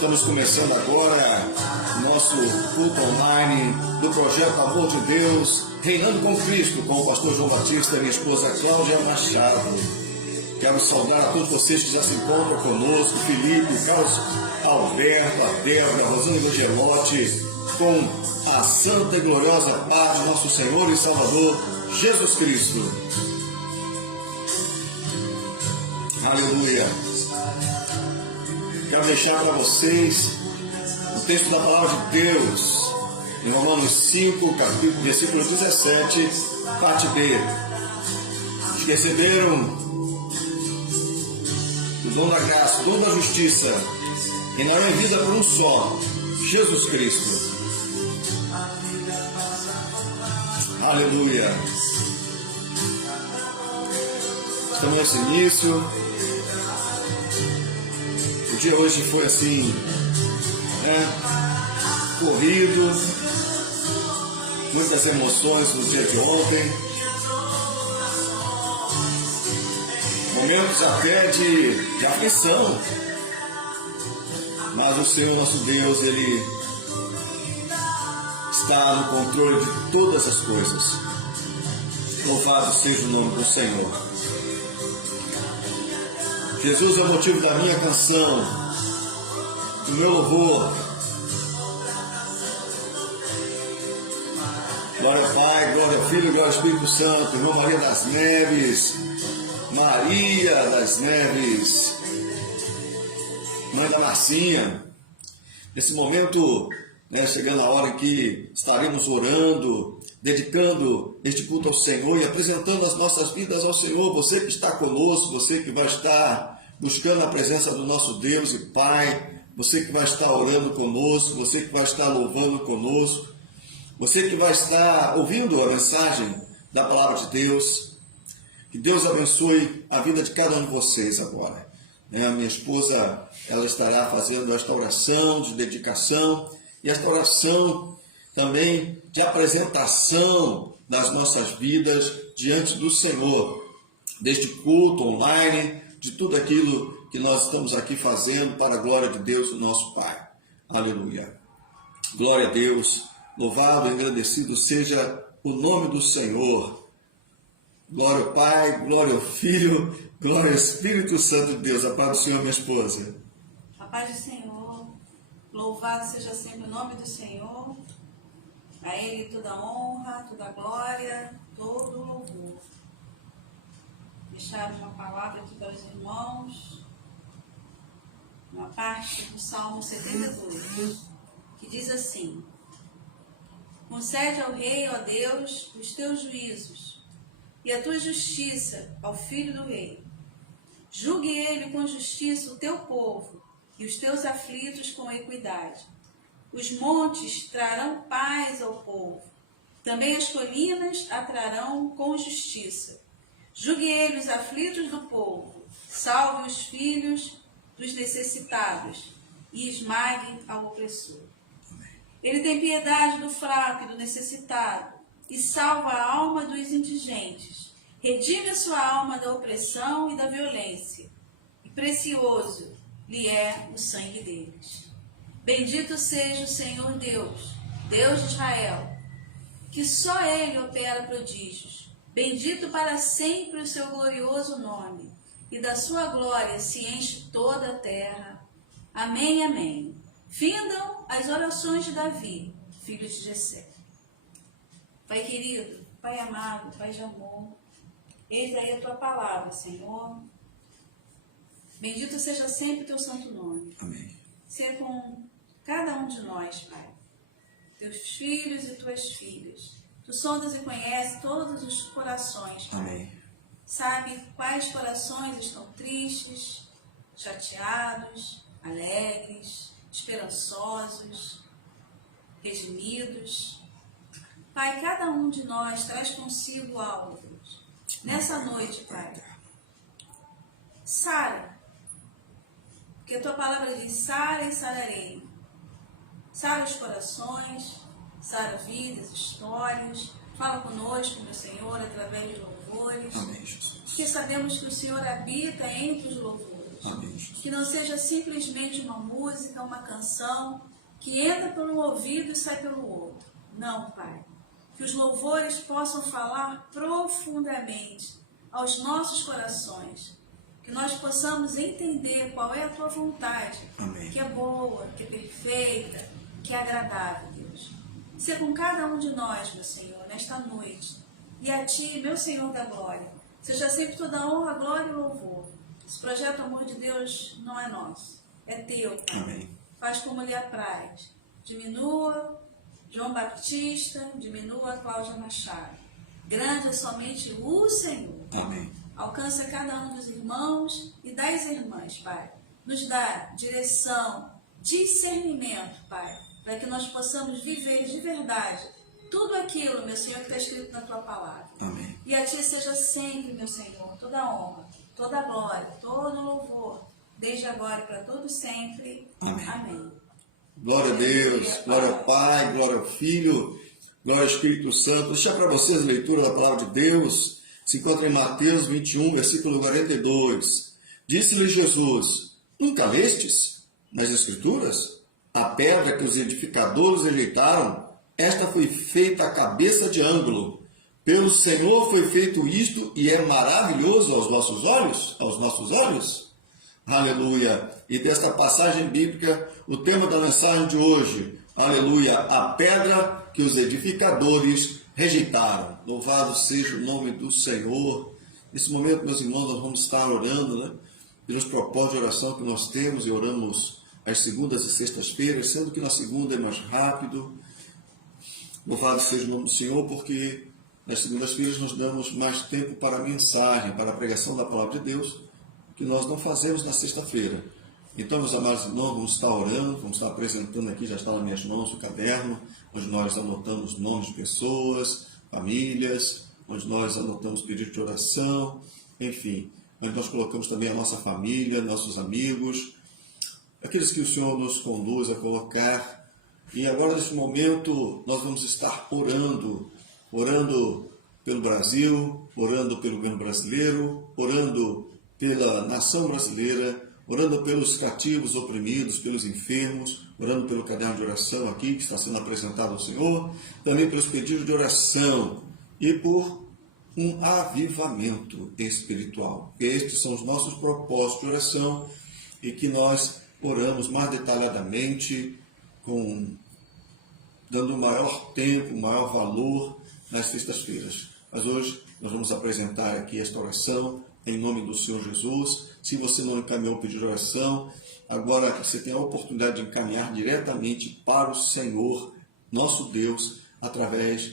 Estamos começando agora nosso culto online do Projeto Amor de Deus, Reinando com Cristo, com o pastor João Batista e minha esposa Cláudia Machado. Quero saudar a todos vocês que já se encontram conosco, Felipe, Carlos Alberto, a Débora, Rosana Evangelotti, com a santa e gloriosa paz de nosso Senhor e Salvador, Jesus Cristo. Aleluia. Quero deixar para vocês o texto da palavra de Deus, em Romanos 5, capítulo, versículo 17, parte B. Os que receberam o dom da graça, o dom da justiça, reinarão em vida por um só, Jesus Cristo. Aleluia. Estamos nesse início. O dia hoje foi assim, corrido, muitas emoções no dia de ontem, momentos até de aflição, mas o Senhor nosso Deus, Ele está no controle de todas as coisas. Louvado seja o nome do Senhor. Jesus é o motivo da minha canção, do meu louvor. Glória ao Pai, glória ao Filho, glória ao Espírito Santo. Irmã Maria das Neves, Maria das Neves, mãe da Marcinha. Nesse momento, chegando a hora em que estaremos orando, dedicando este culto ao Senhor e apresentando as nossas vidas ao Senhor. Você que está conosco, você que vai estar buscando a presença do nosso Deus e Pai, você que vai estar orando conosco, você que vai estar louvando conosco, você que vai estar ouvindo a mensagem da palavra de Deus. Que Deus abençoe a vida de cada um de vocês agora. A minha esposa, ela estará fazendo esta oração de dedicação e esta oração também de apresentação das nossas vidas diante do Senhor, deste culto online, de tudo aquilo que nós estamos aqui fazendo para a glória de Deus, o nosso Pai. Aleluia. Glória a Deus, louvado e agradecido seja o nome do Senhor. Glória ao Pai, glória ao Filho, glória ao Espírito Santo de Deus. A paz do Senhor, minha esposa. A paz do Senhor, louvado seja sempre o nome do Senhor. A Ele toda honra, toda glória, todo louvor. Deixar uma palavra aqui para os irmãos, uma parte do Salmo 72, que diz assim: concede ao rei, ó Deus, os teus juízos, e a tua justiça ao filho do rei. Julgue ele com justiça o teu povo, e os teus aflitos com equidade. Os montes trarão paz ao povo, também as colinas a trarão com justiça. Julgue ele os aflitos do povo, salve os filhos dos necessitados e esmague ao opressor. Ele tem piedade do fraco e do necessitado e salva a alma dos indigentes. Redime a sua alma da opressão e da violência, e precioso lhe é o sangue deles. Bendito seja o Senhor Deus, Deus de Israel, que só Ele opera prodígios. Bendito para sempre o seu glorioso nome, e da sua glória se enche toda a terra. Amém, amém. Findam as orações de Davi, filho de Jessé. Pai querido, Pai amado, Pai de amor, eis aí a tua palavra, Senhor. Bendito seja sempre o teu santo nome. Amém. Ser com cada um de nós, Pai, teus filhos e tuas filhas. Tu sondas e conheces todos os corações, Pai. Amém. Sabe quais corações estão tristes, chateados, alegres, esperançosos, redimidos. Pai, cada um de nós traz consigo algo. Nessa noite, Pai, sara, porque a tua palavra diz: sara e sararei. Sara os corações, sara vidas, histórias. Fala conosco, meu Senhor, através de louvores. Amém, Jesus. Porque sabemos que o Senhor habita entre os louvores. Amém. Que não seja simplesmente uma música, uma canção que entra pelo ouvido e sai pelo outro. Não, Pai. Que os louvores possam falar profundamente aos nossos corações. Que nós possamos entender qual é a Tua vontade. Amém. Que é boa, que é perfeita, que é agradável, Deus. Seja com cada um de nós, meu Senhor, nesta noite. E a Ti, meu Senhor da glória, seja sempre toda a honra, glória e louvor. Esse projeto Amor de Deus não é nosso, é Teu, Pai. Amém. Faz como lhe apraz. Diminua João Batista, diminua Cláudia Machado. Grande é somente o Senhor. Amém. Alcança cada um dos irmãos e das irmãs, Pai. Nos dá direção, discernimento, Pai, para que nós possamos viver de verdade tudo aquilo, meu Senhor, que está escrito na Tua palavra. Amém. E a Ti seja sempre, meu Senhor, toda a honra, toda a glória, todo o louvor, desde agora e para todo sempre. Amém. Amém. Glória a Deus, glória ao Pai, glória ao Filho, glória ao Espírito Santo. Vou deixar para vocês a leitura da palavra de Deus. Se encontra em Mateus 21, versículo 42. Disse-lhe Jesus: Nunca lestes nas Escrituras? A pedra que os edificadores rejeitaram, esta foi feita a cabeça de ângulo. Pelo Senhor foi feito isto e é maravilhoso aos vossos olhos? Aos nossos olhos? Aleluia! E desta passagem bíblica, o tema da mensagem de hoje, aleluia, a pedra que os edificadores rejeitaram. Louvado seja o nome do Senhor. Nesse momento, meus irmãos, nós vamos estar orando, né, pelos propósitos de oração que nós temos e oramos às segundas e sextas-feiras, sendo que na segunda é mais rápido. Louvado seja o nome do Senhor, porque nas segundas-feiras nós damos mais tempo para a mensagem, para a pregação da palavra de Deus, que nós não fazemos na sexta-feira. Então, meus amados irmãos, vamos estar orando, vamos estar apresentando aqui, já está nas minhas mãos o caderno, onde nós anotamos nomes de pessoas, famílias, onde nós anotamos pedido de oração, enfim, onde nós colocamos também a nossa família, nossos amigos, aqueles que o Senhor nos conduz a colocar. E agora, nesse momento, nós vamos estar orando pelo Brasil, orando pelo governo brasileiro, orando pela nação brasileira, orando pelos cativos, oprimidos, pelos enfermos, orando pelo caderno de oração aqui, que está sendo apresentado ao Senhor, também pelos pedidos de oração e por um avivamento espiritual. Estes são os nossos propósitos de oração e que nós oramos mais detalhadamente, dando maior tempo, maior valor nas sextas-feiras. Mas hoje nós vamos apresentar aqui esta oração em nome do Senhor Jesus. Se você não encaminhou o pedido de oração, agora você tem a oportunidade de encaminhar diretamente para o Senhor, nosso Deus, através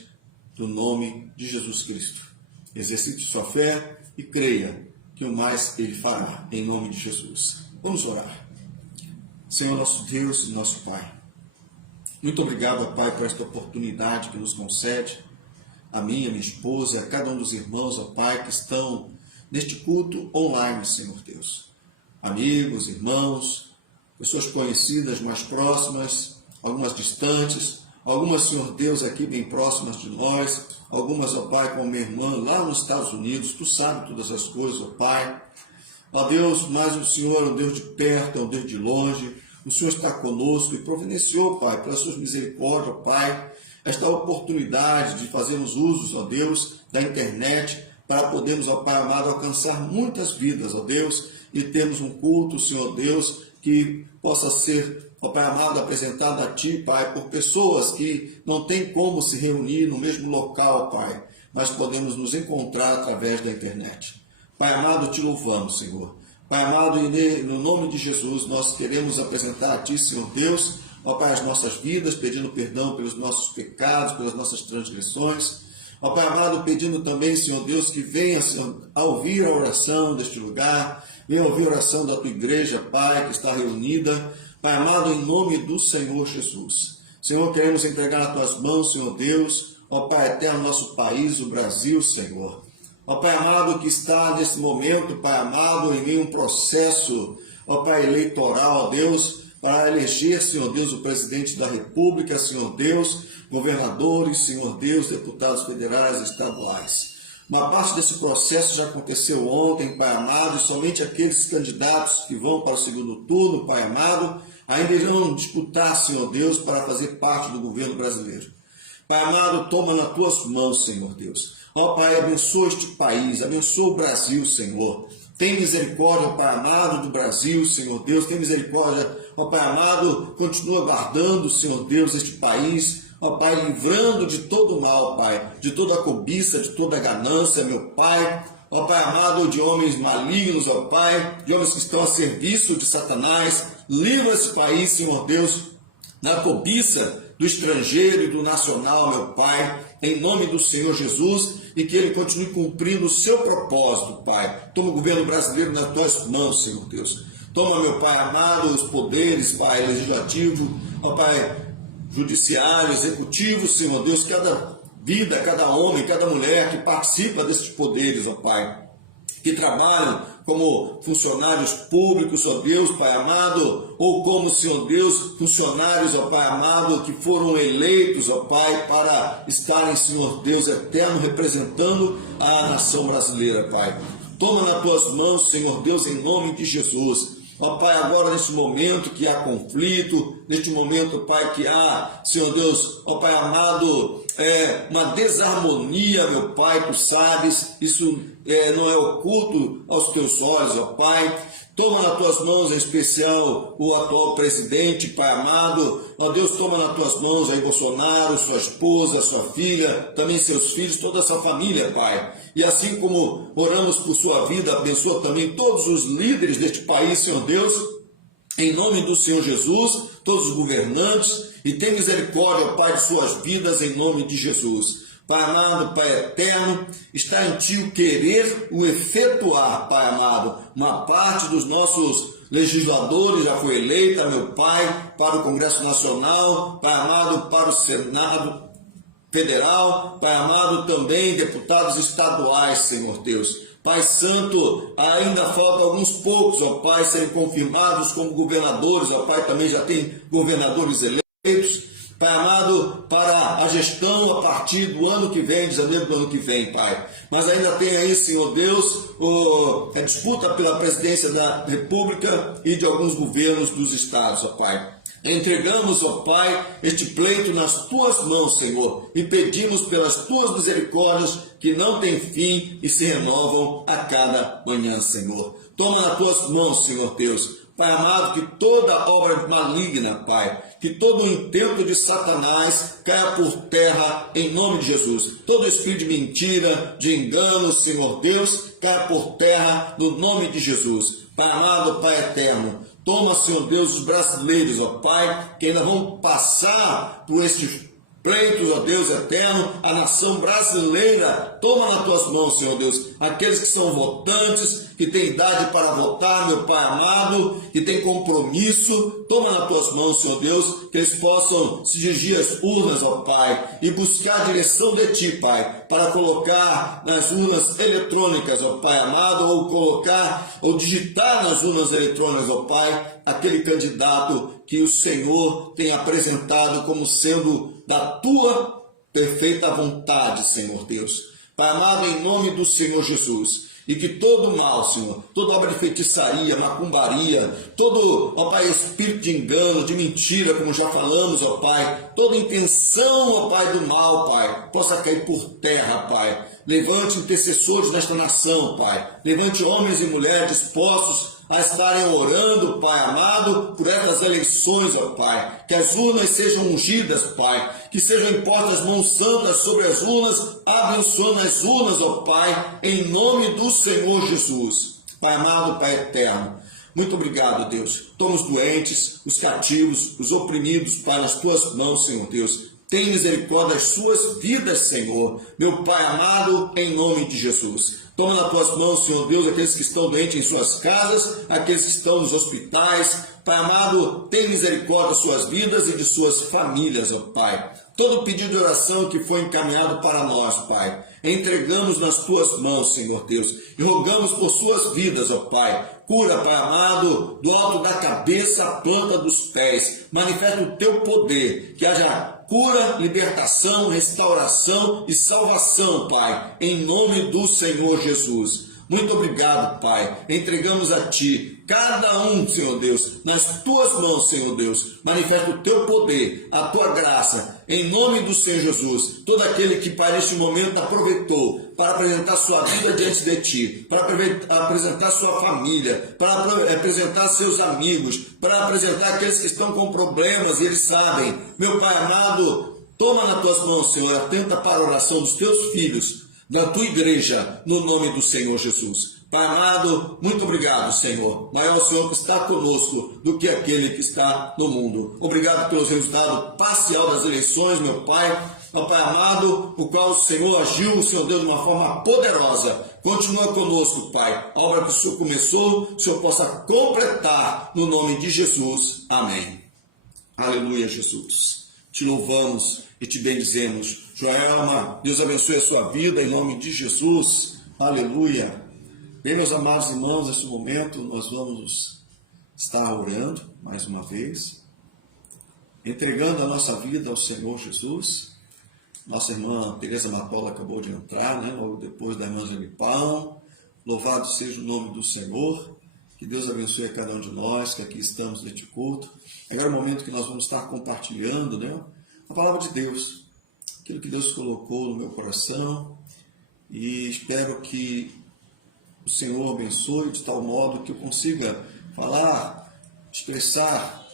do nome de Jesus Cristo. Exercite sua fé e creia que o mais Ele fará, em nome de Jesus. Vamos orar. Senhor, nosso Deus e nosso Pai, muito obrigado, Pai, por esta oportunidade que nos concede, a mim, a minha esposa e a cada um dos irmãos, ó Pai, que estão neste culto online, Senhor Deus. Amigos, irmãos, pessoas conhecidas, mais próximas, algumas distantes, algumas, Senhor Deus, aqui bem próximas de nós, algumas, ó Pai, como minha irmã lá nos Estados Unidos. Tu sabes todas as coisas, ó Pai. Ó Deus, mas o Senhor é um Deus de perto, é um Deus de longe. O Senhor está conosco e providenciou, Pai, pelas suas misericórdias, ó Pai, esta oportunidade de fazermos usos, ó Deus, da internet, para podermos, ó Pai amado, alcançar muitas vidas, ó Deus, e termos um culto, Senhor Deus, que possa ser, ó Pai amado, apresentado a Ti, Pai, por pessoas que não têm como se reunir no mesmo local, Pai, mas podemos nos encontrar através da internet. Pai amado, Te louvamos, Senhor. Pai amado, no nome de Jesus, nós queremos apresentar a Ti, Senhor Deus, ó Pai, as nossas vidas, pedindo perdão pelos nossos pecados, pelas nossas transgressões. Ó Pai amado, pedindo também, Senhor Deus, que venha, Senhor, a ouvir a oração deste lugar, venha ouvir a oração da Tua igreja, Pai, que está reunida. Pai amado, em nome do Senhor Jesus. Senhor, queremos entregar nas Tuas mãos, Senhor Deus, ó Pai eterno, nosso país, o Brasil, Senhor. Ó Pai amado, que está nesse momento, Pai amado, em meio a um processo, ó Pai, eleitoral, ó Deus, para eleger, Senhor Deus, o presidente da República, Senhor Deus, governadores, Senhor Deus, deputados federais e estaduais. Uma parte desse processo já aconteceu ontem, Pai amado, e somente aqueles candidatos que vão para o segundo turno, Pai amado, ainda irão disputar, Senhor Deus, para fazer parte do governo brasileiro. Pai amado, toma nas tuas mãos, Senhor Deus. Ó Pai, abençoa este país, abençoa o Brasil, Senhor. Tem misericórdia, Pai amado, do Brasil, Senhor Deus. Tem misericórdia, ó Pai amado, continua guardando, Senhor Deus, este país. Ó Pai, livrando de todo mal, Pai, de toda a cobiça, de toda a ganância, meu Pai. Ó Pai amado, de homens malignos, ó Pai, de homens que estão a serviço de Satanás. Livra esse país, Senhor Deus, na cobiça do estrangeiro e do nacional, meu Pai, em nome do Senhor Jesus, e que ele continue cumprindo o seu propósito, Pai. Toma o governo brasileiro nas tuas mãos, Senhor Deus. Toma, meu Pai amado, os poderes, Pai, legislativo, ó Pai, judiciário, executivo, Senhor Deus, cada vida, cada homem, cada mulher que participa desses poderes, ó Pai, que trabalham como funcionários públicos, ó Deus, Pai amado, ou como, Senhor Deus, funcionários, ó Pai amado, que foram eleitos, ó Pai, para estarem, Senhor Deus eterno, representando a nação brasileira, Pai. Toma nas tuas mãos, Senhor Deus, em nome de Jesus. Ó Pai, agora neste momento que há conflito, neste momento, Pai, que há, Senhor Deus, ó Pai amado, uma desarmonia, meu Pai, tu sabes, isso não é oculto aos teus olhos, ó Pai. Toma nas tuas mãos, em especial, o atual presidente, Pai amado. Ó Deus, toma nas tuas mãos Jair Bolsonaro, sua esposa, sua filha, também seus filhos, toda essa família, Pai. E assim como oramos por sua vida, abençoa também todos os líderes deste país, Senhor Deus, em nome do Senhor Jesus, todos os governantes, e tem misericórdia, Pai, de suas vidas, em nome de Jesus. Pai amado, Pai eterno, está em Ti o querer, o efetuar, Pai amado. Uma parte dos nossos legisladores já foi eleita, meu Pai, para o Congresso Nacional, Pai amado, para o Senado Federal, Pai amado, também deputados estaduais, Senhor Deus. Pai Santo, ainda falta alguns poucos, ó Pai, serem confirmados como governadores, ó Pai, também já tem governadores eleitos. Pai amado, para a gestão a partir do ano que vem, de janeiro do ano que vem, Pai. Mas ainda tem aí, Senhor Deus, a disputa pela presidência da República e de alguns governos dos estados, ó Pai. Entregamos, ó Pai, este pleito nas Tuas mãos, Senhor, e pedimos pelas Tuas misericórdias que não têm fim e se renovam a cada manhã, Senhor. Toma nas Tuas mãos, Senhor Deus. Pai amado, que toda obra maligna, Pai, que todo o intento de Satanás caia por terra em nome de Jesus. Todo espírito de mentira, de engano, Senhor Deus, caia por terra no nome de Jesus. Pai amado, Pai eterno, toma, Senhor Deus, os brasileiros, ó Pai, que ainda vão passar por estes pleitos, ó Deus eterno, a nação brasileira, toma nas tuas mãos, Senhor Deus, aqueles que são votantes, que têm idade para votar, meu Pai amado, que têm compromisso, toma nas tuas mãos, Senhor Deus, que eles possam se dirigir às urnas, ó Pai, e buscar a direção de Ti, Pai, para colocar nas urnas eletrônicas, ó Pai amado, ou colocar, ou digitar nas urnas eletrônicas, ó Pai, aquele candidato que o Senhor tem apresentado como sendo da Tua perfeita vontade, Senhor Deus. Pai amado, em nome do Senhor Jesus, e que todo mal, Senhor, toda obra de feitiçaria, macumbaria, todo, ó Pai, espírito de engano, de mentira, como já falamos, ó Pai, toda intenção, ó Pai, do mal, Pai, possa cair por terra, Pai. Levante intercessores nesta nação, Pai. Levante homens e mulheres dispostos a estarem orando, Pai amado, por essas eleições, ó Pai. Que as urnas sejam ungidas, Pai. Que sejam impostas as mãos santas sobre as urnas, abençoando as urnas, ó Pai, em nome do Senhor Jesus. Pai amado, Pai eterno, muito obrigado, Deus. Toma os doentes, os cativos, os oprimidos, Pai, nas Tuas mãos, Senhor Deus. Tem misericórdia das suas vidas, Senhor. Meu Pai amado, em nome de Jesus. Toma nas Tuas mãos, Senhor Deus, aqueles que estão doentes em suas casas, aqueles que estão nos hospitais. Pai amado, tem misericórdia das suas vidas e de suas famílias, ó Pai. Todo pedido de oração que foi encaminhado para nós, Pai, entregamos nas tuas mãos, Senhor Deus, e rogamos por suas vidas, ó Pai. Cura, Pai amado, do alto da cabeça à planta dos pés. Manifesta o teu poder, que haja cura, libertação, restauração e salvação, Pai, em nome do Senhor Jesus. Muito obrigado, Pai. Entregamos a Ti, cada um, Senhor Deus, nas Tuas mãos, Senhor Deus. Manifesta o Teu poder, a Tua graça, em nome do Senhor Jesus. Todo aquele que para este momento aproveitou para apresentar sua vida diante de Ti, para apresentar sua família, para apresentar seus amigos, para apresentar aqueles que estão com problemas e eles sabem. Meu Pai amado, toma nas Tuas mãos, Senhor, atenta para a oração dos Teus filhos, da Tua igreja, no nome do Senhor Jesus. Pai amado, muito obrigado, Senhor. Maior o Senhor que está conosco do que aquele que está no mundo. Obrigado pelos resultados parcial das eleições, meu Pai. Ó Pai amado, o qual o Senhor agiu, o Senhor Deus, de uma forma poderosa. Continua conosco, Pai. A obra que o Senhor começou, o Senhor possa completar no nome de Jesus. Amém. Aleluia, Jesus. Te louvamos e te bendizemos. Joelma, Deus abençoe a sua vida em nome de Jesus. Aleluia. Bem, meus amados irmãos, neste momento nós vamos estar orando mais uma vez, entregando a nossa vida ao Senhor Jesus. Nossa irmã Tereza Matola acabou de entrar, logo depois da irmã Gelipão. Louvado seja o nome do Senhor. Que Deus abençoe a cada um de nós que aqui estamos neste culto. Agora é o momento que nós vamos estar compartilhando, a palavra de Deus, aquilo que Deus colocou no meu coração, e espero que o Senhor abençoe de tal modo que eu consiga falar, expressar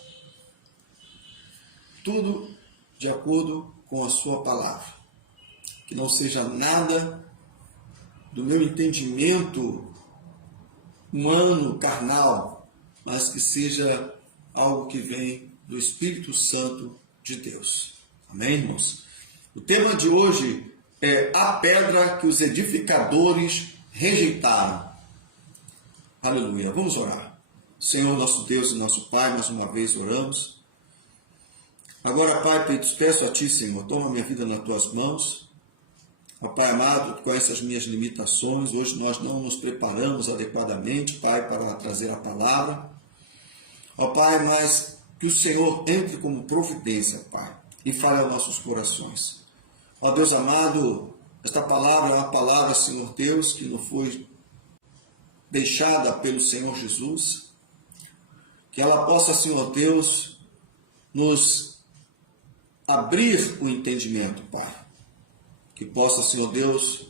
tudo de acordo com a sua palavra. Que não seja nada do meu entendimento humano, carnal, mas que seja algo que vem do Espírito Santo de Deus. Amém, irmãos? O tema de hoje é a pedra que os edificadores rejeitaram. Aleluia. Vamos orar. Senhor, nosso Deus e nosso Pai, mais uma vez oramos. Agora, Pai, peço a Ti, Senhor, toma minha vida nas Tuas mãos. Ó Pai amado, Tu conhece as minhas limitações. Hoje nós não nos preparamos adequadamente, Pai, para trazer a palavra. Ó Pai, mas que o Senhor entre como providência, Pai, e fale aos nossos corações. Ó Deus amado, esta palavra é uma palavra, Senhor Deus, que não foi deixada pelo Senhor Jesus. Que ela possa, Senhor Deus, nos abrir o entendimento, Pai. Que possa, Senhor Deus,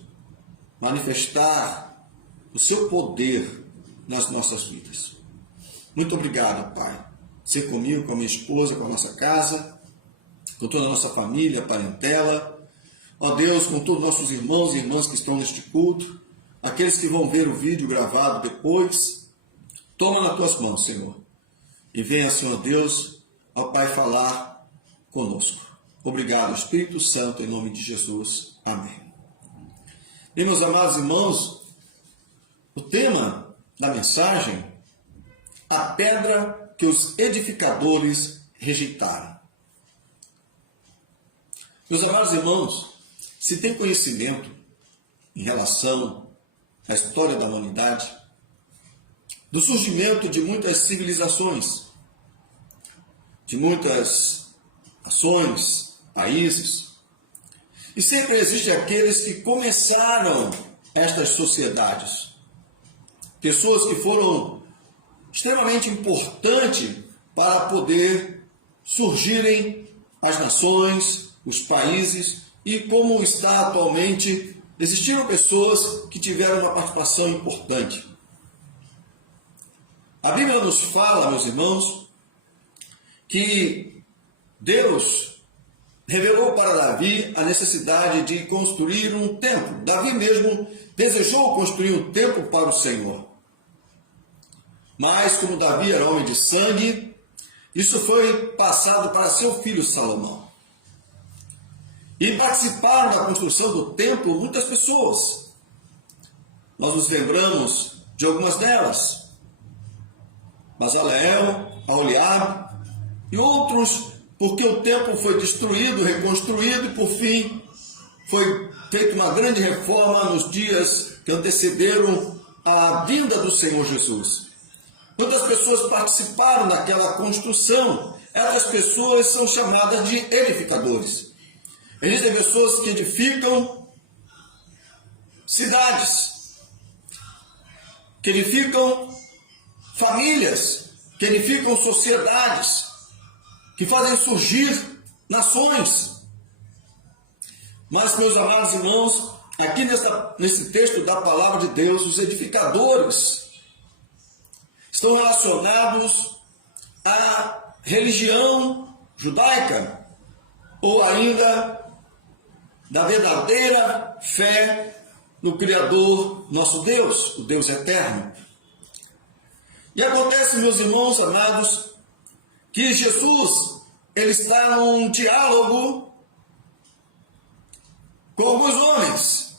manifestar o Seu poder nas nossas vidas. Muito obrigado, Pai. Ser comigo, com a minha esposa, com a nossa casa, com toda a nossa família, parentela. Ó Deus, com todos os nossos irmãos e irmãs que estão neste culto, aqueles que vão ver o vídeo gravado depois, toma nas Tuas mãos, Senhor. E venha, Senhor Deus, ao Pai falar conosco. Obrigado, Espírito Santo, em nome de Jesus. Amém. E, meus amados irmãos, o tema da mensagem, a pedra que os edificadores rejeitaram. Meus amados irmãos, se tem conhecimento em relação à história da humanidade, do surgimento de muitas civilizações, de muitas nações, países, e sempre existem aqueles que começaram estas sociedades, pessoas que foram extremamente importantes para poder surgirem as nações, os países, e como está atualmente, existiram pessoas que tiveram uma participação importante. A Bíblia nos fala, meus irmãos, que Deus revelou para Davi a necessidade de construir um templo. Davi mesmo desejou construir um templo para o Senhor. Mas, como Davi era homem de sangue, isso foi passado para seu filho Salomão. E participaram da construção do templo muitas pessoas. Nós nos lembramos de algumas delas. Bezaleel, Aholiabe e outros, porque o templo foi destruído, reconstruído e por fim foi feita uma grande reforma nos dias que antecederam a vinda do Senhor Jesus. Muitas pessoas participaram daquela construção. Essas pessoas são chamadas de edificadores. Existem pessoas que edificam cidades, que edificam famílias, que edificam sociedades, que fazem surgir nações. Mas, meus amados irmãos, aqui nesse texto da palavra de Deus, os edificadores estão relacionados à religião judaica, ou ainda da verdadeira fé no Criador, nosso Deus, o Deus eterno. E acontece, meus irmãos amados, que Jesus, ele está num diálogo com alguns homens.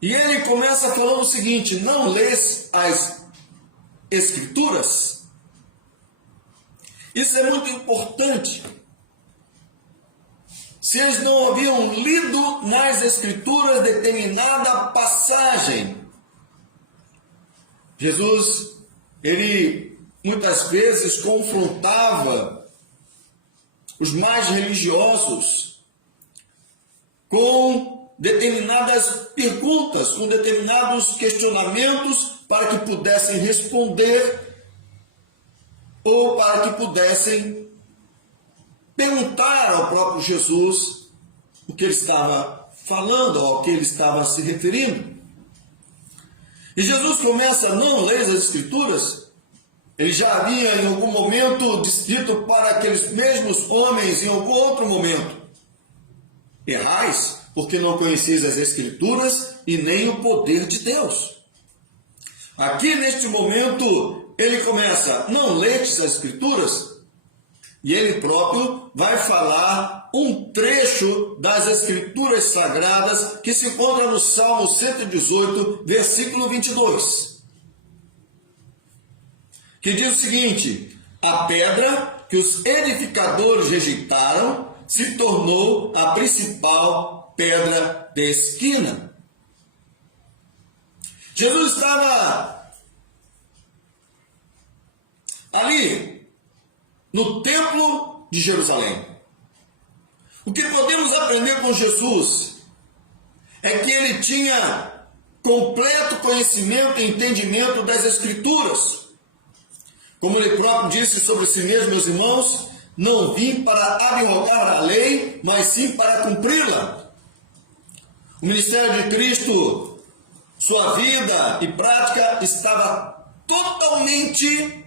E ele começa falando o seguinte: não lês as Escrituras? Isso é muito importante. Se eles não haviam lido nas Escrituras determinada passagem, Jesus, ele muitas vezes confrontava os mais religiosos com determinadas perguntas, com determinados questionamentos para que pudessem responder ou para que pudessem perguntar ao próprio Jesus o que ele estava falando, ao que ele estava se referindo. E Jesus começa: não leis as Escrituras? Ele já havia em algum momento dito para aqueles mesmos homens, em algum outro momento: errais, porque não conheceis as Escrituras e nem o poder de Deus. Aqui neste momento ele começa: não leis as Escrituras? E ele próprio vai falar um trecho das Escrituras Sagradas que se encontra no Salmo 118, versículo 22. Que diz o seguinte: a pedra que os edificadores rejeitaram se tornou a principal pedra de esquina. Jesus estava ali no templo de Jerusalém. O que podemos aprender com Jesus é que ele tinha completo conhecimento e entendimento das Escrituras. Como ele próprio disse sobre si mesmo, meus irmãos: não vim para abrogar a lei, mas sim para cumpri-la. O ministério de Cristo, sua vida e prática estava totalmente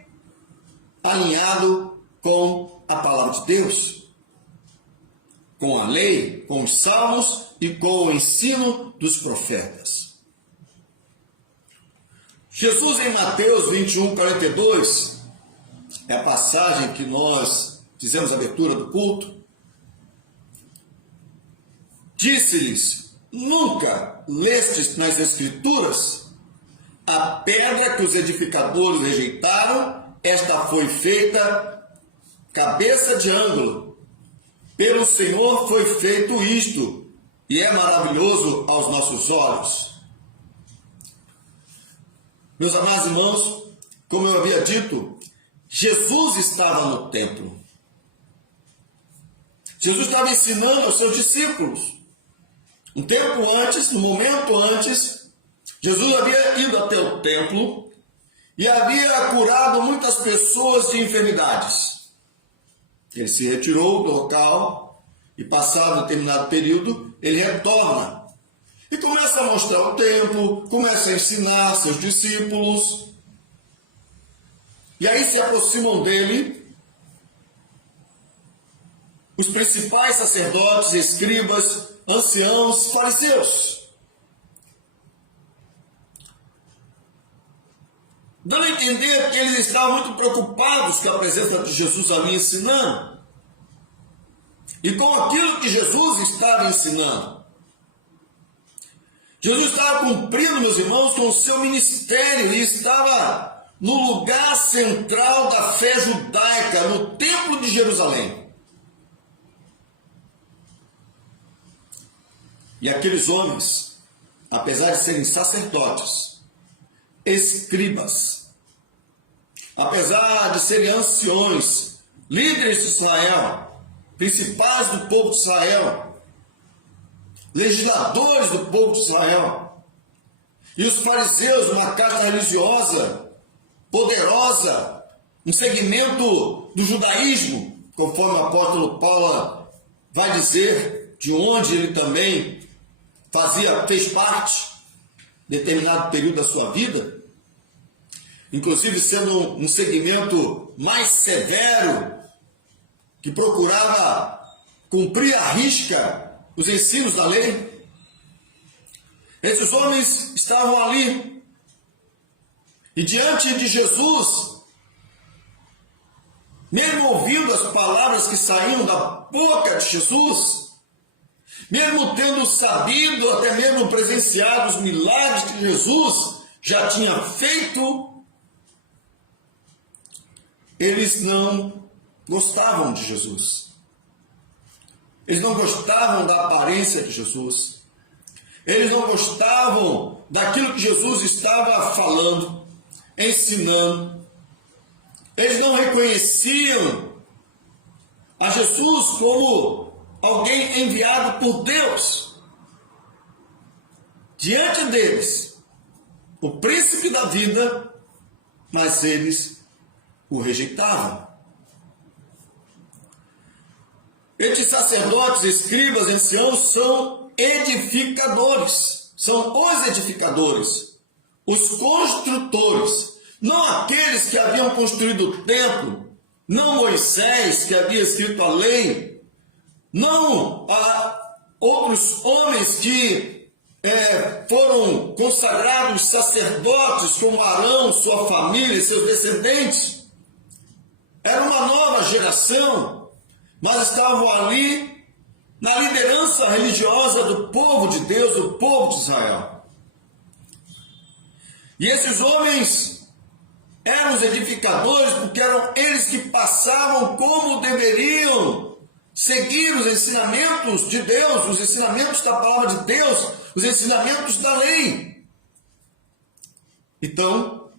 alinhado com a palavra de Deus, com a lei, com os salmos e com o ensino dos profetas. Jesus, em Mateus 21, 42, é a passagem que nós fizemos a abertura do culto, disse-lhes: nunca lestes nas Escrituras? A pedra que os edificadores rejeitaram, esta foi feita cabeça de ângulo. Pelo Senhor foi feito isto, e é maravilhoso aos nossos olhos. Meus amados irmãos, como eu havia dito, Jesus estava no templo. Jesus estava ensinando aos seus discípulos. Um tempo antes, um momento antes, Jesus havia ido até o templo e havia curado muitas pessoas de enfermidades. Ele se retirou do local e, passado um determinado período, ele retorna e começa a mostrar o templo, começa a ensinar seus discípulos. E aí se aproximam dele os principais sacerdotes, escribas, anciãos, fariseus, dando a entender que eles estavam muito preocupados com a presença de Jesus ali ensinando e com aquilo que Jesus estava ensinando. Jesus estava cumprindo, meus irmãos, com o seu ministério e estava no lugar central da fé judaica, no templo de Jerusalém. E aqueles homens, apesar de serem sacerdotes, escribas, apesar de serem anciões, líderes de Israel, principais do povo de Israel, legisladores do povo de Israel, e os fariseus, uma casta religiosa poderosa, um segmento do judaísmo, conforme o apóstolo Paulo vai dizer, de onde ele também fez parte, determinado período da sua vida, inclusive sendo um segmento mais severo, que procurava cumprir à risca os ensinos da lei. Esses homens estavam ali, e diante de Jesus, mesmo ouvindo as palavras que saíam da boca de Jesus, mesmo tendo sabido, até mesmo presenciado os milagres que Jesus já tinha feito, eles não gostavam de Jesus. Eles não gostavam da aparência de Jesus. Eles não gostavam daquilo que Jesus estava falando, ensinando. Eles não reconheciam a Jesus como alguém enviado por Deus. Diante deles, o príncipe da vida, mas eles o rejeitavam. Estes sacerdotes, escribas, anciãos são edificadores, são os edificadores, os construtores, não aqueles que haviam construído o templo, não Moisés que havia escrito a lei, não outros homens que foram consagrados sacerdotes como Arão, sua família e seus descendentes. Era uma nova geração, mas estavam ali na liderança religiosa do povo de Deus, do povo de Israel. E esses homens eram os edificadores porque eram eles que passavam como deveriam seguir os ensinamentos de Deus, os ensinamentos da palavra de Deus, os ensinamentos da lei. Então,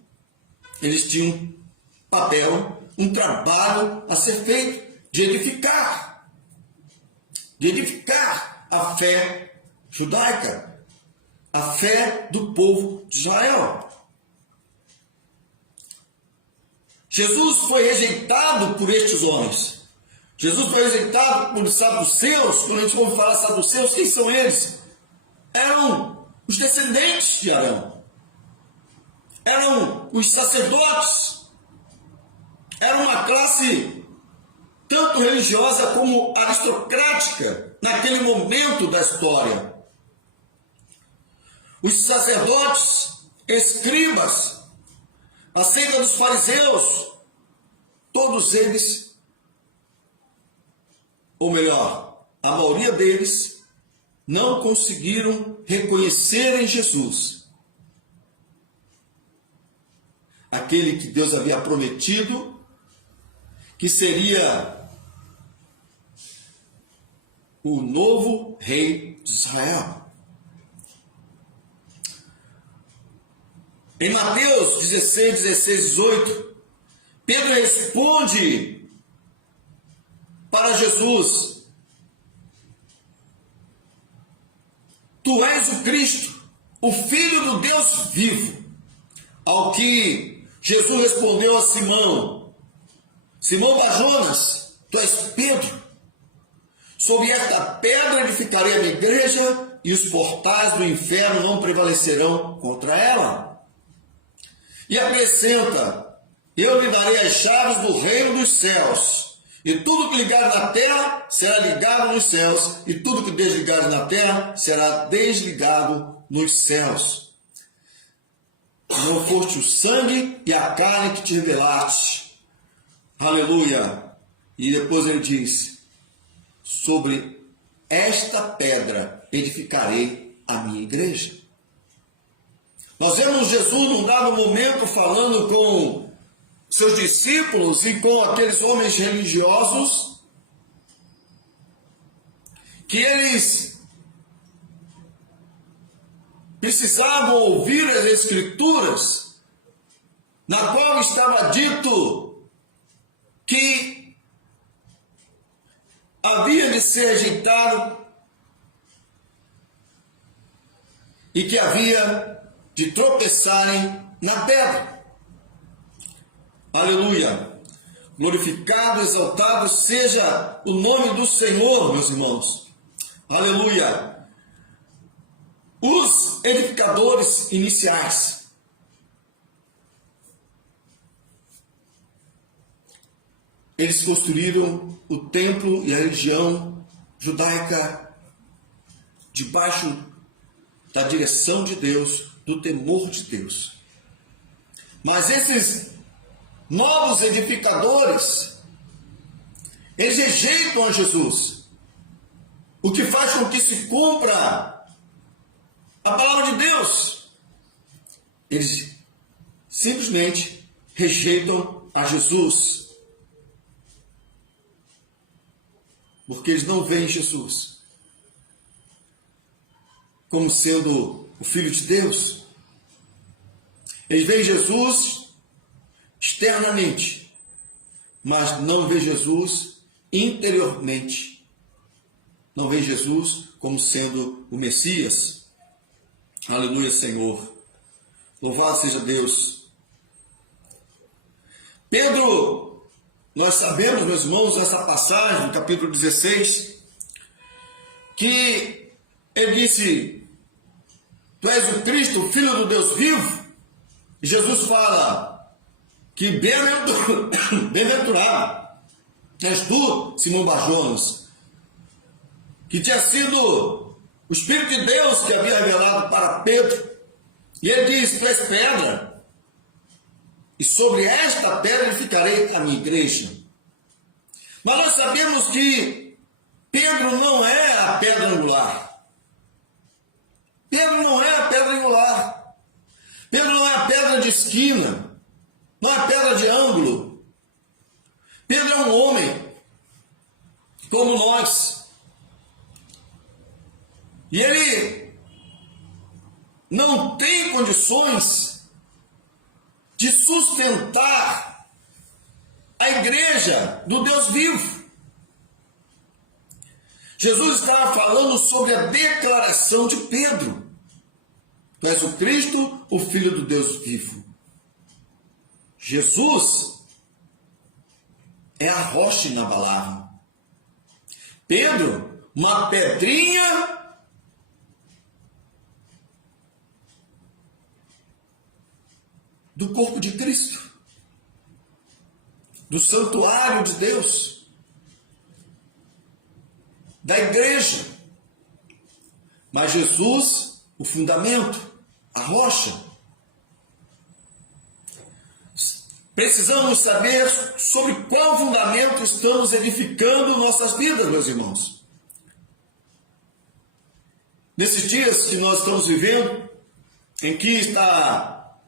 eles tinham um papel, um trabalho a ser feito de edificar a fé judaica, a fé do povo de Israel. Jesus foi rejeitado por estes homens. Jesus foi rejeitado por saduceus. Quando a gente ouve falar saduceus, quem são eles? Eram os descendentes de Arão. Eram os sacerdotes. Era uma classe tanto religiosa como aristocrática naquele momento da história. Os sacerdotes, escribas, a seita dos fariseus, todos eles, ou melhor, a maioria deles, não conseguiram reconhecer em Jesus aquele que Deus havia prometido que seria o novo rei de Israel. Em Mateus 16, 18, Pedro responde para Jesus: Tu és o Cristo, o Filho do Deus vivo. Ao que Jesus respondeu a Simão: Simão Barjonas, tu és Pedro. Sobre esta pedra edificarei a minha igreja, e os portais do inferno não prevalecerão contra ela. E acrescenta: eu lhe darei as chaves do reino dos céus, e tudo que ligar na terra será ligado nos céus, e tudo que desligar na terra será desligado nos céus. Não foste o sangue e a carne que te revelaste. Aleluia. E depois ele diz: sobre esta pedra edificarei a minha igreja. Nós vemos Jesus num dado momento falando com seus discípulos e com aqueles homens religiosos, que eles precisavam ouvir as Escrituras, na qual estava dito que havia de ser rejeitado e que havia de tropeçarem na pedra. Aleluia! Glorificado, exaltado seja o nome do Senhor, meus irmãos. Aleluia! Os edificadores iniciais. Eles construíram o templo e a religião judaica debaixo da direção de Deus, do temor de Deus. Mas esses novos edificadores, eles rejeitam a Jesus, o que faz com que se cumpra a palavra de Deus. Eles simplesmente rejeitam a Jesus, porque eles não veem Jesus como sendo o Filho de Deus. Eles veem Jesus externamente, mas não veem Jesus interiormente. Não veem Jesus como sendo o Messias. Aleluia, Senhor. Louvado seja Deus. Pedro, nós sabemos, meus irmãos, nessa passagem, no capítulo 16, que ele disse: Tu és o Cristo, o Filho do Deus vivo. E Jesus fala que bem-aventurado és tu, Simão Bar-Jonas, que tinha sido o Espírito de Deus que havia revelado para Pedro. E ele diz: Tu és pedra, e sobre esta pedra edificarei a minha igreja. Mas nós sabemos que Pedro não é a pedra angular. Pedro não é a pedra angular. Pedro não é a pedra de esquina. Não é a pedra de ângulo. Pedro é um homem como nós. E ele não tem condições de sustentar a igreja do Deus vivo. Jesus estava falando sobre a declaração de Pedro: Tu és o Cristo, o Filho do Deus vivo. Jesus é a rocha inabalável. Pedro, uma pedrinha do corpo de Cristo, do santuário de Deus, da igreja. Mas Jesus, o fundamento, a rocha. Precisamos saber sobre qual fundamento estamos edificando nossas vidas, meus irmãos. Nesses dias que nós estamos vivendo, em que está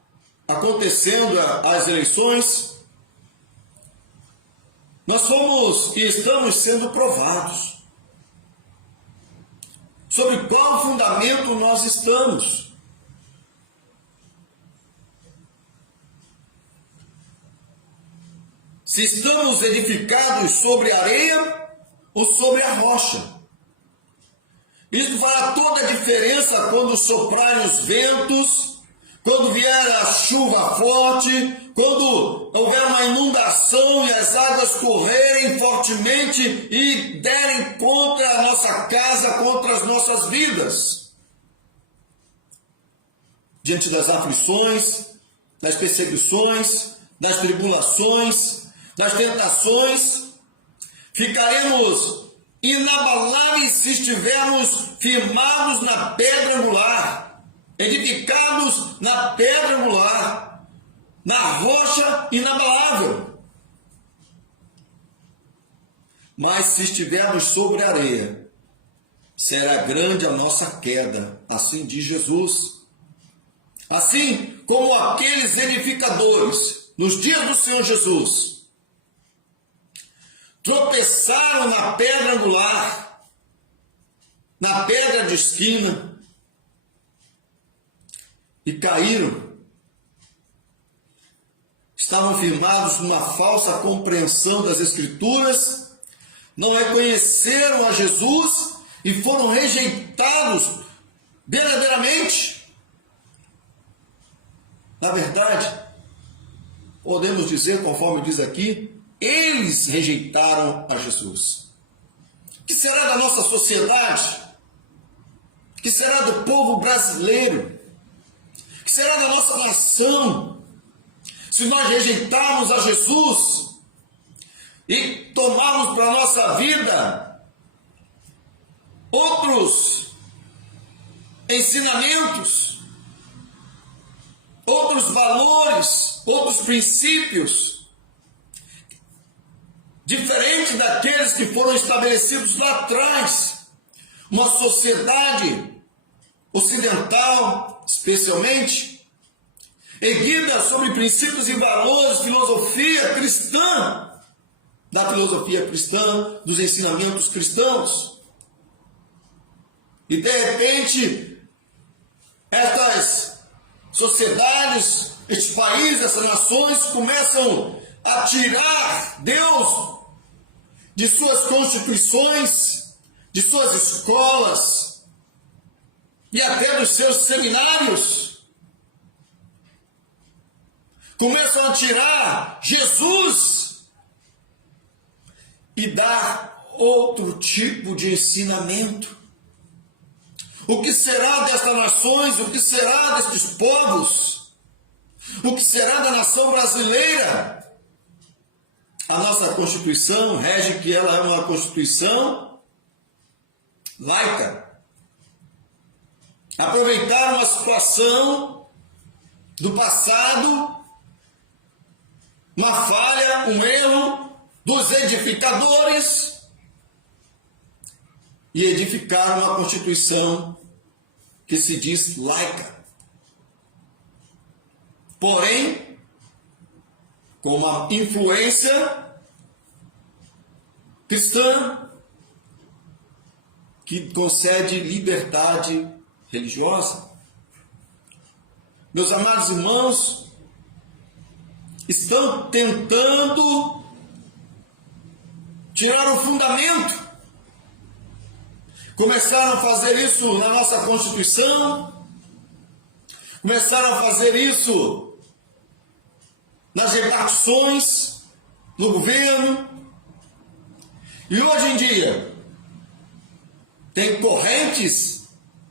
acontecendo as eleições, nós fomos e estamos sendo provados sobre qual fundamento nós estamos. Se estamos edificados sobre a areia ou sobre a rocha. Isso fará toda a diferença quando soprarem os ventos, quando vier a chuva forte, quando houver uma inundação e as águas correrem fortemente e derem contra a nossa casa, contra as nossas vidas. Diante das aflições, das perseguições, das tribulações, das tentações, ficaremos inabaláveis se estivermos firmados na pedra angular, edificados na pedra angular, na rocha inabalável. Mas se estivermos sobre a areia, será grande a nossa queda, assim diz Jesus. Assim como aqueles edificadores, nos dias do Senhor Jesus, tropeçaram na pedra angular, na pedra de esquina, e caíram, estavam firmados numa falsa compreensão das Escrituras, não reconheceram a Jesus e foram rejeitados verdadeiramente. Na verdade, podemos dizer, conforme diz aqui, eles rejeitaram a Jesus. O que será da nossa sociedade? O que será do povo brasileiro? O que será da nossa nação? Se nós rejeitarmos a Jesus e tomarmos para a nossa vida outros ensinamentos, outros valores, outros princípios, diferente daqueles que foram estabelecidos lá atrás, uma sociedade ocidental, especialmente, erguida sobre princípios e valores, filosofia cristã, da filosofia cristã, dos ensinamentos cristãos. E de repente, estas sociedades, estes países, essas nações começam a tirar Deus de suas constituições, de suas escolas e até dos seus seminários. Começam a tirar Jesus e dar outro tipo de ensinamento. O que será destas nações? O que será destes povos? O que será da nação brasileira? A nossa Constituição rege que ela é uma Constituição laica. Aproveitaram a situação do passado, uma falha, um erro dos edificadores e edificaram uma Constituição que se diz laica. Porém, com uma influência cristã que concede liberdade religiosa. Meus amados irmãos, estão tentando tirar o fundamento. Começaram a fazer isso na nossa Constituição, começaram a fazer isso nas repartições no governo, e hoje em dia tem correntes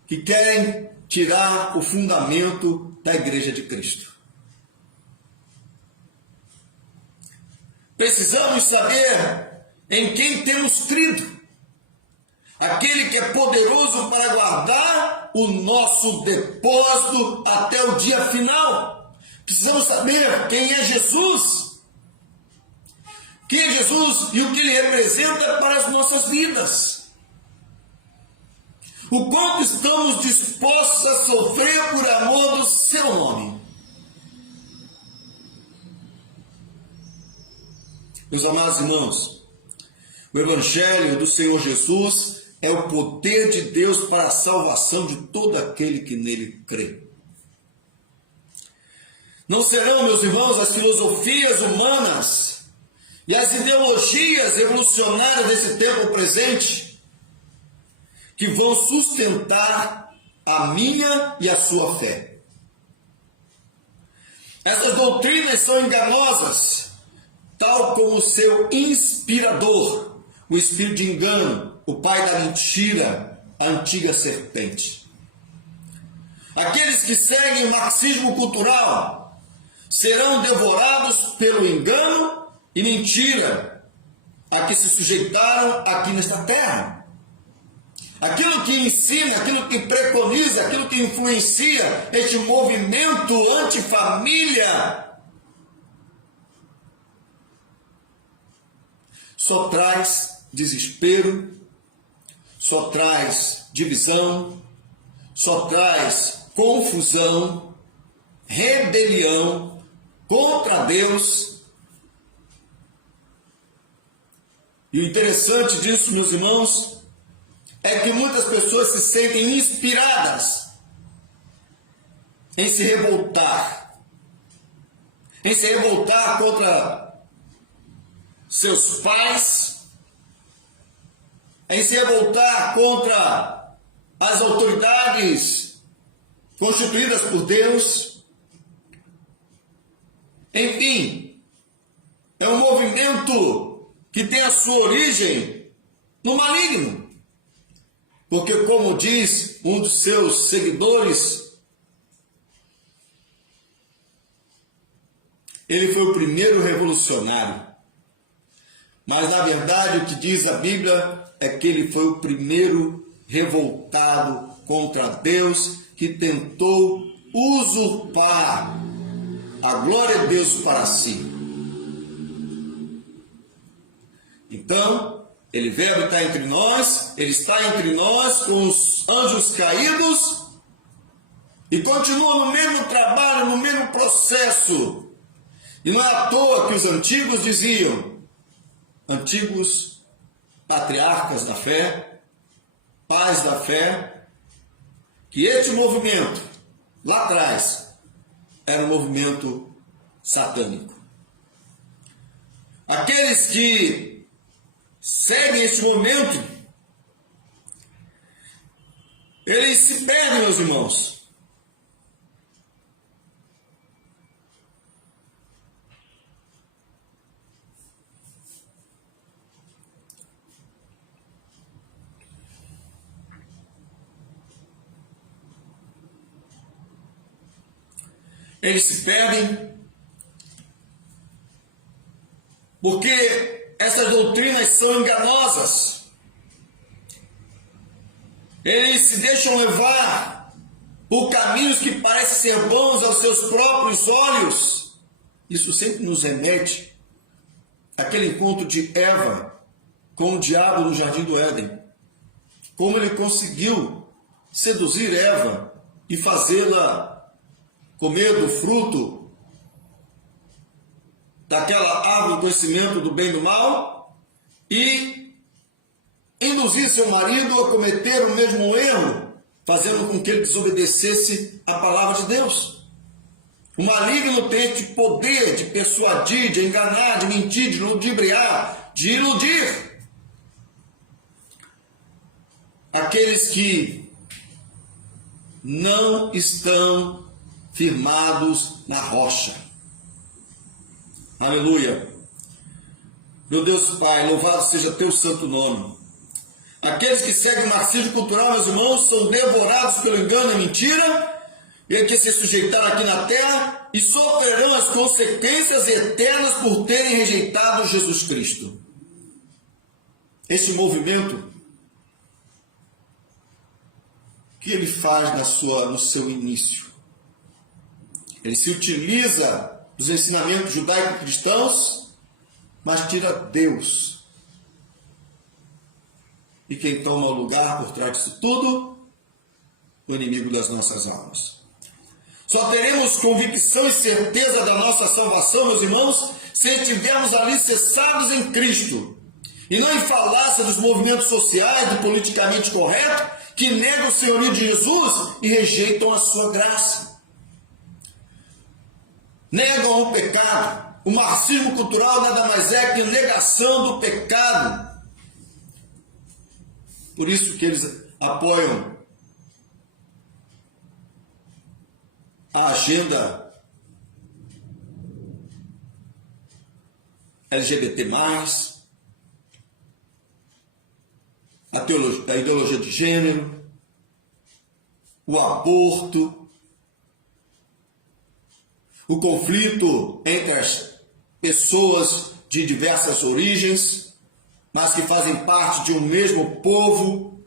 que querem tirar o fundamento da Igreja de Cristo. Precisamos saber em quem temos crido, aquele que é poderoso para guardar o nosso depósito até o dia final. Precisamos saber quem é Jesus. Quem é Jesus e o que ele representa para as nossas vidas. O quanto estamos dispostos a sofrer por amor do seu nome. Meus amados irmãos, o Evangelho do Senhor Jesus é o poder de Deus para a salvação de todo aquele que nele crê. Não serão, meus irmãos, as filosofias humanas e as ideologias revolucionárias desse tempo presente que vão sustentar a minha e a sua fé. Essas doutrinas são enganosas, tal como o seu inspirador, o espírito de engano, o pai da mentira, a antiga serpente. Aqueles que seguem o marxismo cultural serão devorados pelo engano e mentira a que se sujeitaram aqui nesta terra. Aquilo que ensina, aquilo que preconiza, aquilo que influencia este movimento antifamília só traz desespero, só traz divisão, só traz confusão, rebelião contra Deus. E o interessante disso, meus irmãos, é que muitas pessoas se sentem inspiradas em se revoltar contra seus pais, em se revoltar contra as autoridades constituídas por Deus. Enfim, é um movimento que tem a sua origem no maligno. Porque, como diz um dos seus seguidores, ele foi o primeiro revolucionário. Mas, na verdade, o que diz a Bíblia é que ele foi o primeiro revoltado contra Deus, que tentou usurpar a glória de Deus para si. Então, ele veio habitar entre nós, ele está entre nós com os anjos caídos e continua no mesmo trabalho, no mesmo processo. E não é à toa que os antigos diziam, antigos patriarcas da fé, pais da fé, que este movimento, lá atrás, era um movimento satânico. Aqueles que seguem este momento, eles se perdem, meus irmãos. Eles se perdem porque essas doutrinas são enganosas. Eles se deixam levar por caminhos que parecem ser bons aos seus próprios olhos. Isso sempre nos remete àquele encontro de Eva com o diabo no jardim do Éden. Como ele conseguiu seduzir Eva e fazê-la comer do fruto daquela árvore do conhecimento do bem e do mal e induzir seu marido a cometer o mesmo erro, fazendo com que ele desobedecesse a palavra de Deus. O maligno tem este poder de persuadir, de enganar, de mentir, de ludibriar, de iludir aqueles que não estão firmados na rocha. Aleluia. Meu Deus Pai, louvado seja teu santo nome. Aqueles que seguem o marxismo cultural, meus irmãos, são devorados pelo engano e mentira, e que se sujeitaram aqui na terra e sofrerão as consequências eternas por terem rejeitado Jesus Cristo. Esse movimento que ele faz no seu início, ele se utiliza dos ensinamentos judaico-cristãos, mas tira Deus. E quem toma o lugar por trás disso tudo? O inimigo das nossas almas. Só teremos convicção e certeza da nossa salvação, meus irmãos, se estivermos alicerçados em Cristo. E não em falácia dos movimentos sociais, do politicamente correto, que negam o senhorio de Jesus e rejeitam a sua graça. Negam o pecado. O marxismo cultural nada mais é que negação do pecado. Por isso que eles apoiam a agenda LGBT+, a ideologia de gênero, o aborto, o conflito entre as pessoas de diversas origens, mas que fazem parte de um mesmo povo.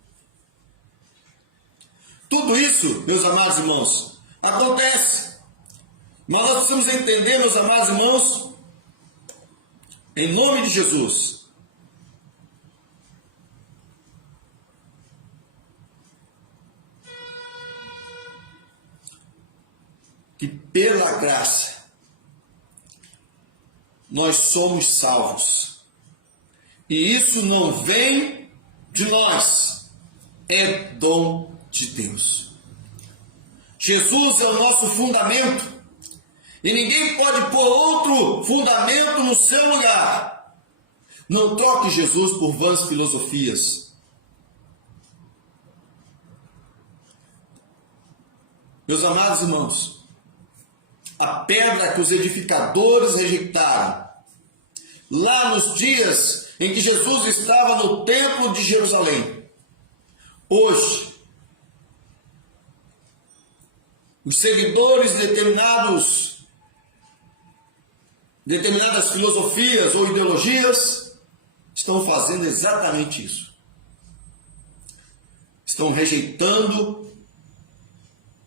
Tudo isso, meus amados irmãos, acontece. Mas nós precisamos entender, meus amados irmãos, em nome de Jesus, que pela graça nós somos salvos. E isso não vem de nós, é dom de Deus. Jesus é o nosso fundamento. E ninguém pode pôr outro fundamento no seu lugar. Não troque Jesus por vãs filosofias. Meus amados irmãos, a pedra que os edificadores rejeitaram, lá nos dias em que Jesus estava no templo de Jerusalém, hoje, os seguidores de determinadas filosofias ou ideologias estão fazendo exatamente isso. Estão rejeitando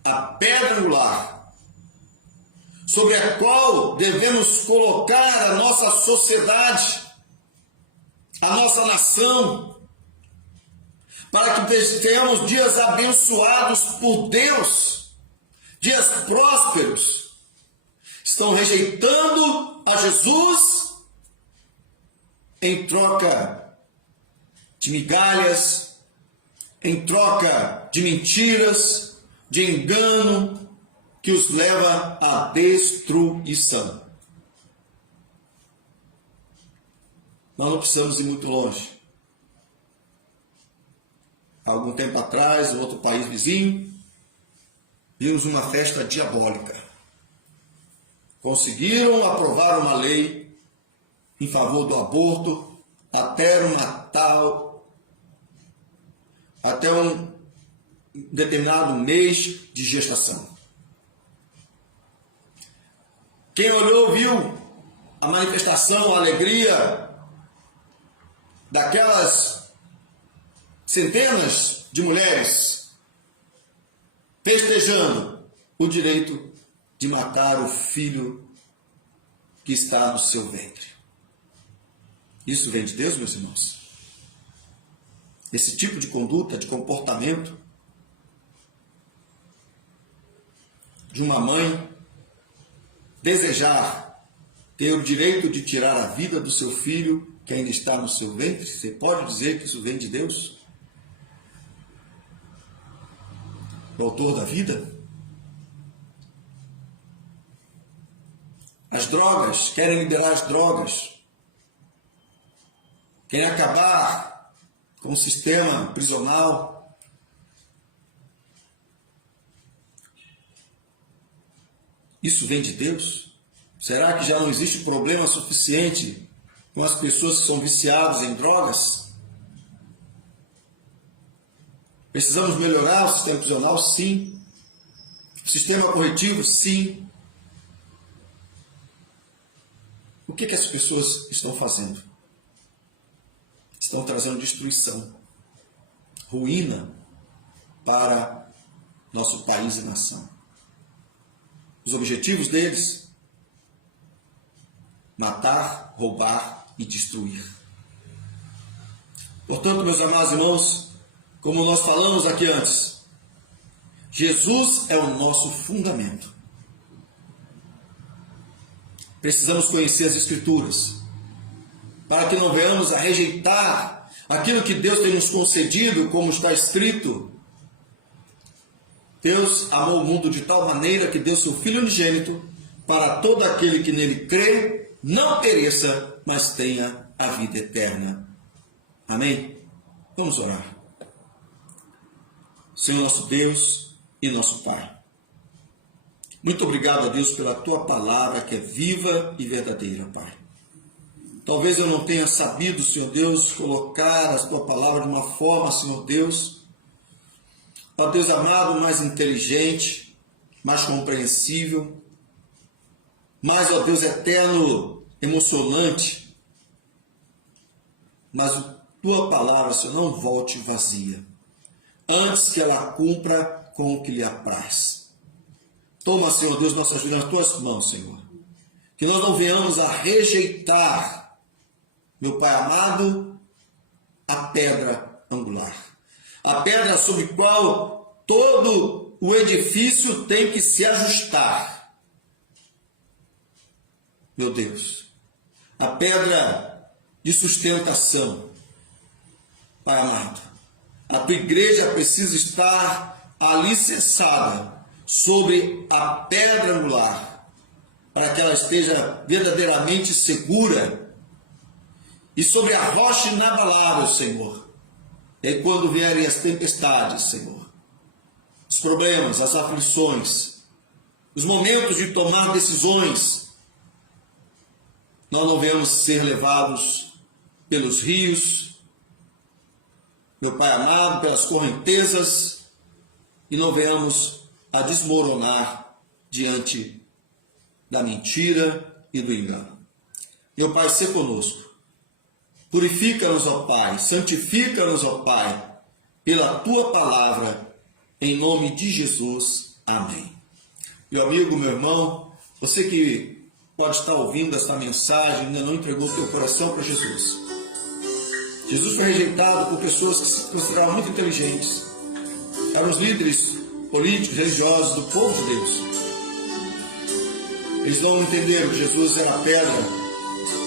a pedra angular sobre a qual devemos colocar a nossa sociedade, a nossa nação, para que tenhamos dias abençoados por Deus, dias prósperos. Estão rejeitando a Jesus em troca de migalhas, em troca de mentiras, de engano, que os leva à destruição. Nós não precisamos ir muito longe. Há algum tempo atrás, em outro país vizinho, vimos uma festa diabólica. Conseguiram aprovar uma lei em favor do aborto até um determinado mês de gestação. Quem olhou viu a manifestação, a alegria daquelas centenas de mulheres festejando o direito de matar o filho que está no seu ventre. Isso vem de Deus, meus irmãos? Esse tipo de conduta, de comportamento de uma mãe desejar ter o direito de tirar a vida do seu filho que ainda está no seu ventre, você pode dizer que isso vem de Deus? O autor da vida? As drogas, querem liberar as drogas, querem acabar com o sistema prisional. Isso vem de Deus? Será que já não existe problema suficiente com as pessoas que são viciadas em drogas? Precisamos melhorar o sistema prisional? Sim. O sistema corretivo? Sim. O que as pessoas estão fazendo? Estão trazendo destruição, ruína para nosso país e nação. Os objetivos deles: matar, roubar e destruir. Portanto, meus amados irmãos, como nós falamos aqui antes, Jesus é o nosso fundamento. Precisamos conhecer as Escrituras, para que não venhamos a rejeitar aquilo que Deus tem nos concedido, como está escrito. Deus amou o mundo de tal maneira que deu seu Filho unigênito, para todo aquele que nele crê, não pereça, mas tenha a vida eterna. Amém? Vamos orar. Senhor nosso Deus e nosso Pai, muito obrigado a Deus pela Tua palavra que é viva e verdadeira, Pai. Talvez eu não tenha sabido, Senhor Deus, colocar a Tua palavra de uma forma, Senhor Deus, ó Deus amado, mais inteligente, mais compreensível, mais, ó Deus eterno, emocionante. Mas a Tua palavra, Senhor, não volte vazia, antes que ela cumpra com o que lhe apraz. Toma, Senhor Deus, nossas vidas nas Tuas mãos, Senhor. Que nós não venhamos a rejeitar, meu Pai amado, a pedra angular. A pedra sobre a qual todo o edifício tem que se ajustar. Meu Deus, a pedra de sustentação. Pai amado, a Tua igreja precisa estar alicerçada sobre a pedra angular, para que ela esteja verdadeiramente segura, e sobre a rocha inabalável, Senhor. E aí, quando vierem as tempestades, Senhor, os problemas, as aflições, os momentos de tomar decisões, nós não venhamos ser levados pelos rios, meu Pai amado, pelas correntezas, e não venhamos a desmoronar diante da mentira e do engano. Meu Pai, sê conosco. Purifica-nos, ó Pai, santifica-nos, ó Pai, pela Tua palavra, em nome de Jesus. Amém. Meu amigo, meu irmão, você que pode estar ouvindo esta mensagem, ainda não entregou o teu coração para Jesus. Jesus foi rejeitado por pessoas que se consideravam muito inteligentes. Eram os líderes políticos, religiosos do povo de Deus. Eles não entenderam que Jesus era a pedra.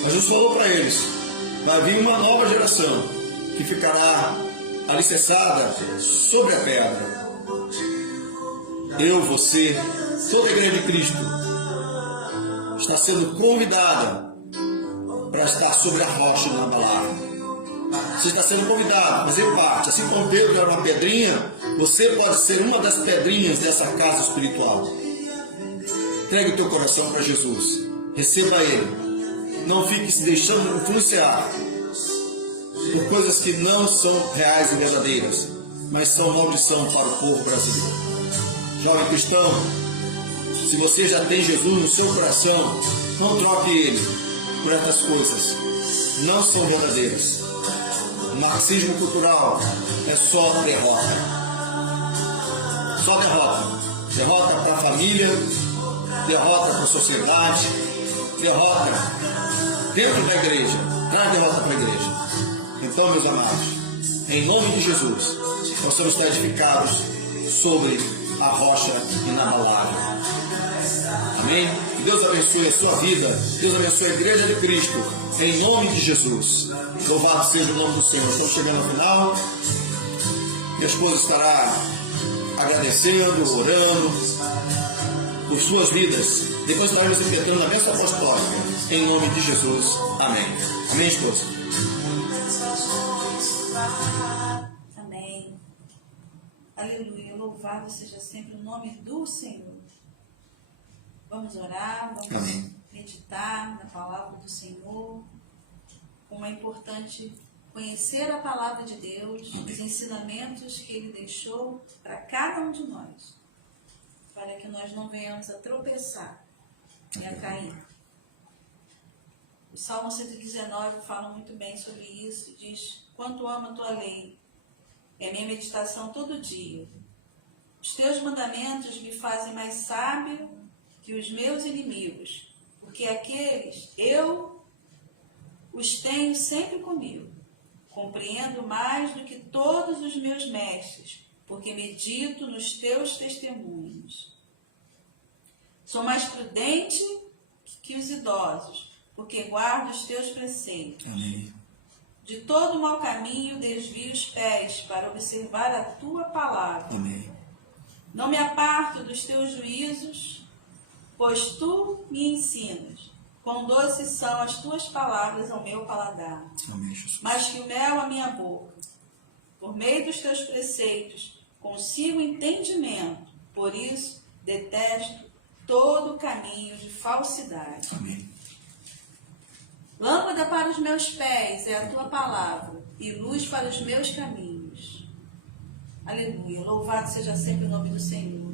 Mas Jesus falou para eles: vai vir uma nova geração que ficará alicerçada sobre a pedra. Eu, você, toda a igreja de Cristo está sendo convidada para estar sobre a rocha inabalável. Você está sendo convidado a fazer parte. Assim como Pedro era uma pedrinha, você pode ser uma das pedrinhas dessa casa espiritual. Entregue o teu coração para Jesus. Receba Ele. Não fique se deixando influenciar por coisas que não são reais e verdadeiras, mas são maldição para o povo brasileiro. Jovem cristão, se você já tem Jesus no seu coração, não troque Ele por essas coisas. Não são verdadeiras. O marxismo cultural é só derrota. Só derrota. Derrota para a família, derrota para a sociedade, derrota dentro da igreja, traz derrota para a igreja. Então, meus amados, em nome de Jesus, nós somos edificados sobre a rocha inabalável. Amém? Que Deus abençoe a sua vida, Deus abençoe a igreja de Cristo, em nome de Jesus. Louvado seja o nome do Senhor. Estamos chegando ao final. Minha esposa estará agradecendo, orando por suas vidas. Depois estaremos decretando a bênção apostólica, em nome de Jesus. Amém. Amém, esposa? Amém. Aleluia. Louvado seja sempre o nome do Senhor. Vamos orar, vamos Amém. meditar na palavra do Senhor. Como é importante conhecer a palavra de Deus, Amém. os ensinamentos que Ele deixou para cada um de nós, para que nós não venhamos a tropeçar e a cair. O Salmo 119 fala muito bem sobre isso, diz: quanto amo a tua lei, é minha meditação todo dia. Os teus mandamentos me fazem mais sábio que os meus inimigos, porque aqueles eu os tenho sempre comigo. Compreendo mais do que todos os meus mestres, porque medito nos teus testemunhos. Sou mais prudente que os idosos, porque guardo os teus preceitos. Amém. De todo mau caminho desvio os pés para observar a tua palavra. Amém. Não me aparto dos teus juízos, pois tu me ensinas. Quão doces são as tuas palavras ao meu paladar, Amém, Jesus. mais que o mel à minha boca. Por meio dos teus preceitos consigo entendimento, por isso detesto todo caminho de falsidade. Amém. Lâmpada para os meus pés é a tua palavra, e luz para os meus caminhos. Aleluia. Louvado seja sempre o nome do Senhor.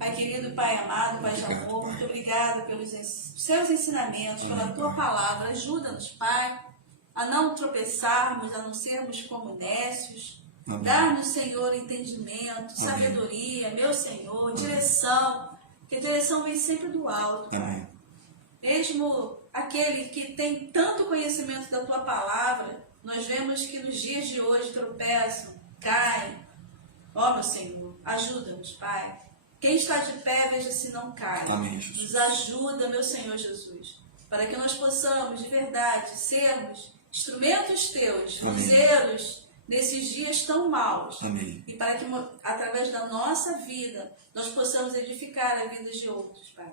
Pai querido, Pai amado, Pai de amor, muito obrigado pelos seus ensinamentos, pela tua palavra. Ajuda-nos, Pai, a não tropeçarmos, a não sermos como nécios. Dá-nos, Senhor, entendimento, sabedoria, meu Senhor, direção, que a direção vem sempre do alto. Amém. Mesmo aquele que tem tanto conhecimento da tua palavra, nós vemos que nos dias de hoje tropeçam, caem. Ó, meu Senhor, ajuda-nos, Pai. Quem está de pé, veja se não cai. Amém, Jesus. Nos ajuda, meu Senhor Jesus, para que nós possamos, de verdade, sermos instrumentos teus, luzeiros nesses dias tão maus. Amém. E para que, através da nossa vida, nós possamos edificar a vida de outros, Pai.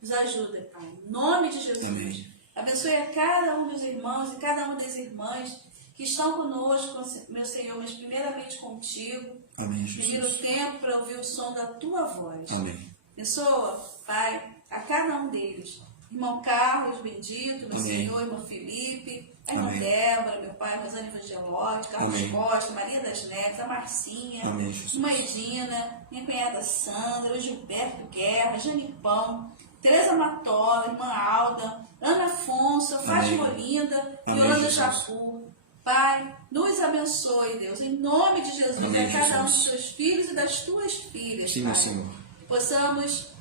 Nos ajuda, Pai. Em nome de Jesus. Amém. Abençoe a cada um dos irmãos e cada uma das irmãs que estão conosco, meu Senhor, mas primeiramente contigo. Amém, Primeiro Jesus. tempo para ouvir o som da tua voz. Amém. Abençoa, Pai, a cada um deles. Irmão Carlos, bendito, meu Amém. Senhor, irmão Felipe, a irmã Amém. Débora, meu pai, Rosane Evangelotti, Carlos Amém. Costa, Maria das Neves, a Marcinha, Amém, Jesus. irmã Edina, minha cunhada Sandra, o Gilberto Guerra, Jane Pão, Tereza Matola, irmã Alda, Ana Afonso, Fátima Olinda, Amém, Yolanda Jesus. Jacu. Pai, nos abençoe, Deus, em nome de Jesus, Amém, a cada um Jesus. dos teus filhos e das tuas filhas, Sim, Pai. meu Senhor. Que possamos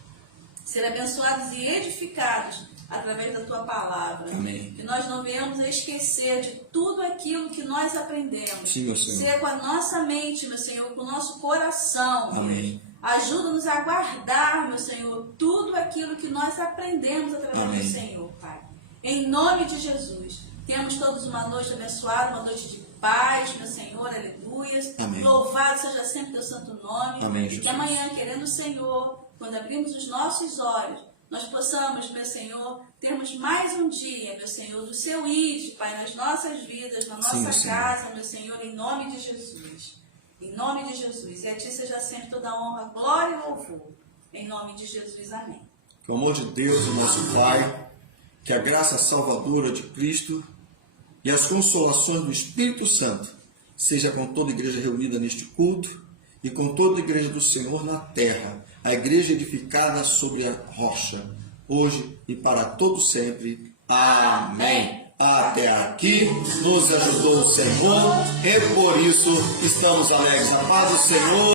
ser abençoados e edificados através da tua palavra. Amém. Que nós não venhamos a esquecer de tudo aquilo que nós aprendemos. Sim, meu Senhor. Ser com a nossa mente, meu Senhor, com o nosso coração. Amém. Ajuda-nos a guardar, meu Senhor, tudo aquilo que nós aprendemos através Amém. do Senhor, Pai. Em nome de Jesus. Temos todos uma noite abençoada, uma noite de paz, meu Senhor, aleluias. Amém. Louvado seja sempre teu santo nome. Amém, E que Jesus. amanhã, querendo o Senhor, quando abrimos os nossos olhos, nós possamos, meu Senhor, termos mais um dia, meu Senhor, do seu ide, Pai, nas nossas vidas, na Sim, meu nossa Senhor. casa, meu Senhor, em nome de Jesus. Em nome de Jesus. E a ti seja sempre toda a honra, glória e louvor. Em nome de Jesus. Amém. Que o amor de Deus, o nosso Pai, que a graça salvadora de Cristo e as consolações do Espírito Santo seja com toda a igreja reunida neste culto e com toda a igreja do Senhor na terra, a igreja edificada sobre a rocha, hoje e para todo sempre. Amém. Até aqui nos ajudou o Senhor e por isso estamos alegres. A paz do Senhor.